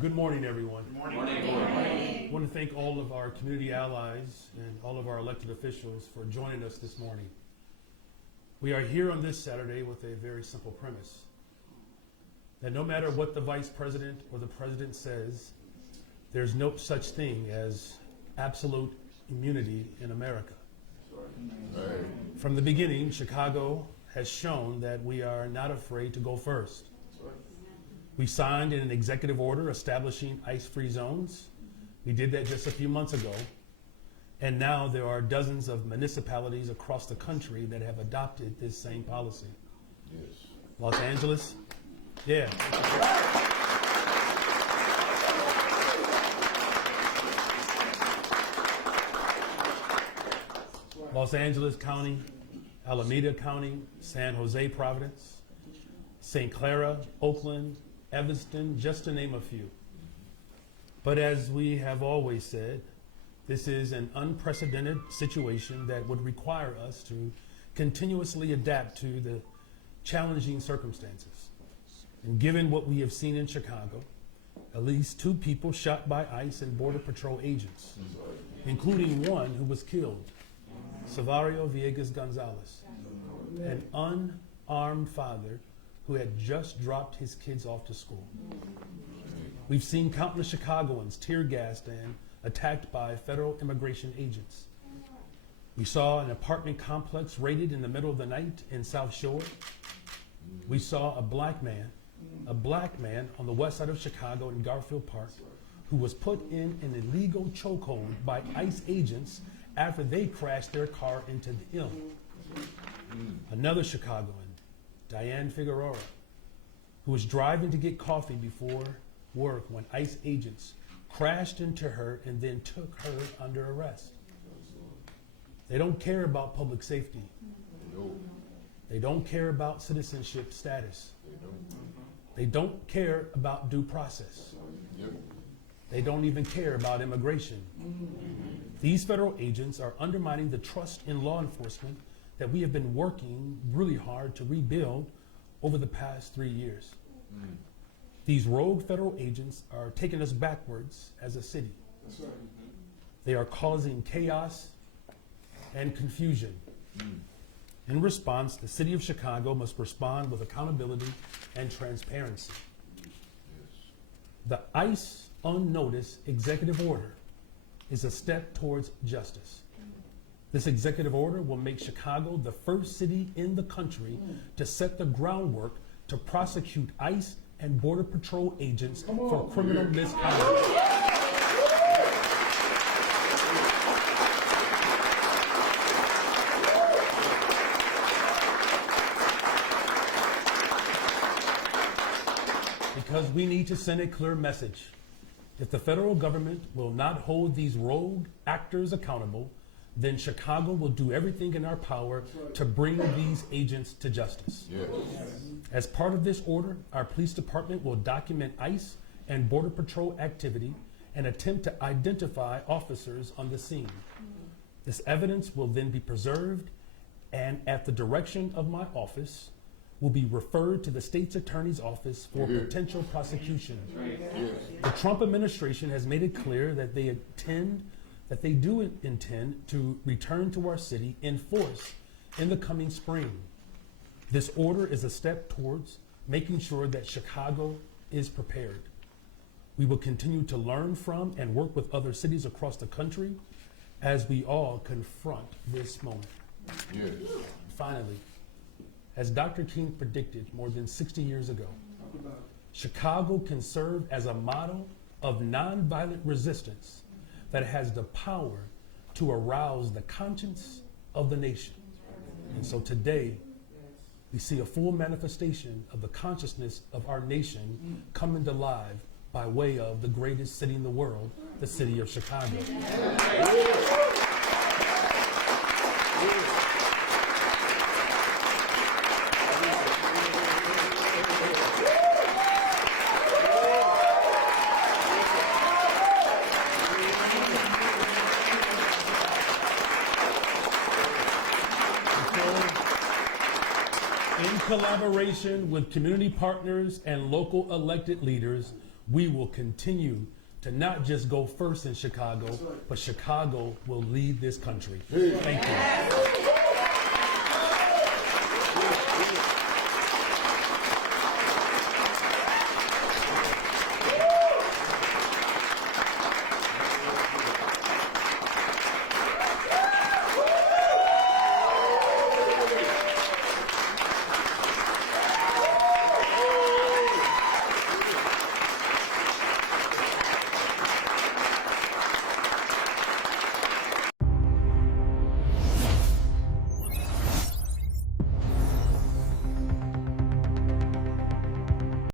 Good morning, everyone. Good morning. I want to thank all of our community allies and all of our elected officials for joining us this morning. We are here on this Saturday with a very simple premise, that no matter what the vice president or the president says, there's no such thing as absolute immunity in America. Right. From the beginning, Chicago has shown that we are not afraid to go first. We signed an executive order establishing ICE-free zones. We did that just a few months ago. And now there are dozens of municipalities across the country that have adopted this same policy. Yes. Los Angeles, yeah. Los Angeles County, Alameda County, San Jose Providence, St. Clara, Oakland, Evanston, just to name a few. But as we have always said, this is an unprecedented situation that would require us to continuously adapt to the challenging circumstances. And given what we have seen in Chicago, at least 2 people shot by ICE and Border Patrol agents, including one who was killed, Salvario Villegas Gonzalez, an unarmed father who had just dropped his kids off to school. We've seen countless Chicagoans tear gassed and attacked by federal immigration agents. We saw an apartment complex raided in the middle of the night in South Shore. We saw a black man on the west side of Chicago in Garfield Park who was put in an illegal chokehold by ICE agents after they crashed their car into the hill. Another Chicagoan, Diane Figueroa, who was driving to get coffee before work when ICE agents crashed into her and then took her under arrest. They don't care about public safety. No. They don't care about citizenship status. They don't. They don't care about due process. Yep. They don't even care about immigration. These federal agents are undermining the trust in law enforcement that we have been working really hard to rebuild over the past 3 years. These rogue federal agents are taking us backwards as a city. That's right. They are causing chaos and confusion. In response, the city of Chicago must respond with accountability and transparency. The ICE unnoticed executive order is a step towards justice. This executive order will make Chicago the first city in the country to set the groundwork to prosecute ICE and Border Patrol agents for criminal misconduct. Because we need to send a clear message. If the federal government will not hold these rogue actors accountable, then Chicago will do everything in our power to bring these agents to justice. Yes. As part of this order, our police department will document ICE and Border Patrol activity and attempt to identify officers on the scene. This evidence will then be preserved and, at the direction of my office, will be referred to the state's attorney's office for potential prosecution. Yes. The Trump administration has made it clear that they do intend to return to our city in force in the coming spring. This order is a step towards making sure that Chicago is prepared. We will continue to learn from and work with other cities across the country as we all confront this moment. Yes. Finally, as Dr. King predicted more than 60 years ago, Chicago can serve as a model of nonviolent resistance that has the power to arouse the conscience of the nation. And so today, we see a full manifestation of the consciousness of our nation coming to life by way of the greatest city in the world, the city of Chicago. In collaboration with community partners and local elected leaders, we will continue to not just go first in Chicago, but Chicago will lead this country. Thank you.